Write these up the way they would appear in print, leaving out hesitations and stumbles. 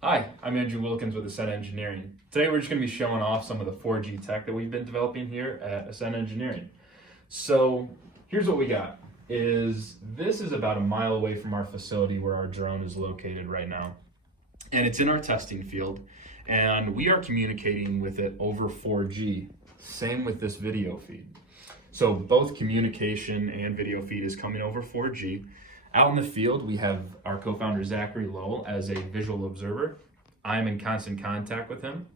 Hi, I'm Andrew Wilkins with Ascent Engineering. Today we're just going to be showing off some of the 4G tech that we've been developing here at Ascent Engineering. So here's what we got. This is about a mile away from our facility where our drone is located right now. And it's in our testing field, and we are communicating with it over 4G. Same with this video feed. So both communication and video feed is coming over 4G. Out in the field, we have our co-founder Zachary Lowell as a visual observer. I'm in constant contact with him.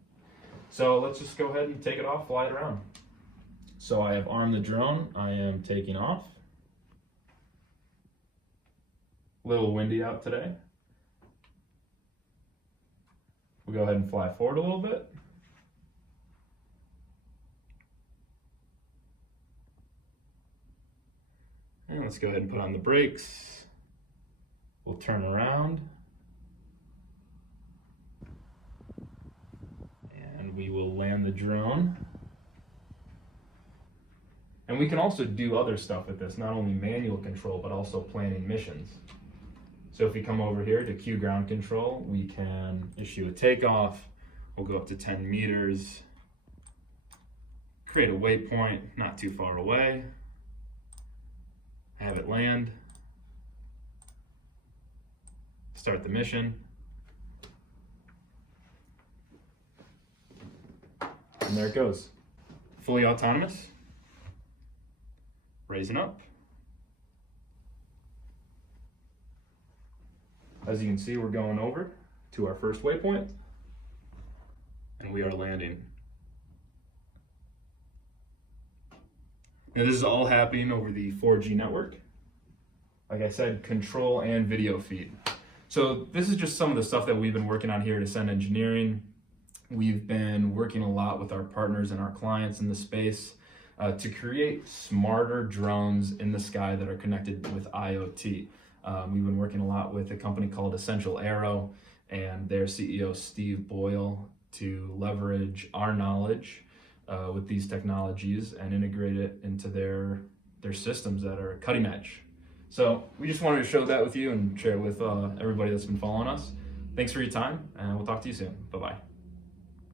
So let's just go ahead and take it off, fly it around. So I have armed the drone. I am taking off. A little windy out today. We'll go ahead and fly forward a little bit. And let's go ahead and put on the brakes. We'll turn around. And we will land the drone. And we can also do other stuff with this, not only manual control, but also planning missions. So if we come over here to Q ground control, we can issue a takeoff. We'll go up to 10 meters, create a waypoint not too far away, have it land, start the mission, and there it goes. Fully autonomous, raising up. As you can see, we're going over to our first waypoint, and we are landing. Now this is all happening over the 4G network. Like I said, control and video feed. So this is just some of the stuff that we've been working on here at Ascent Engineering. We've been working a lot with our partners and our clients in the space to create smarter drones in the sky that are connected with IoT. We've been working a lot with a company called Essential Aero and their CEO Steve Boyle to leverage our knowledge with these technologies and integrate it into their systems that are cutting edge. So we just wanted to show that with you and share it with everybody that's been following us. Thanks for your time, and we'll talk to you soon. Bye-bye.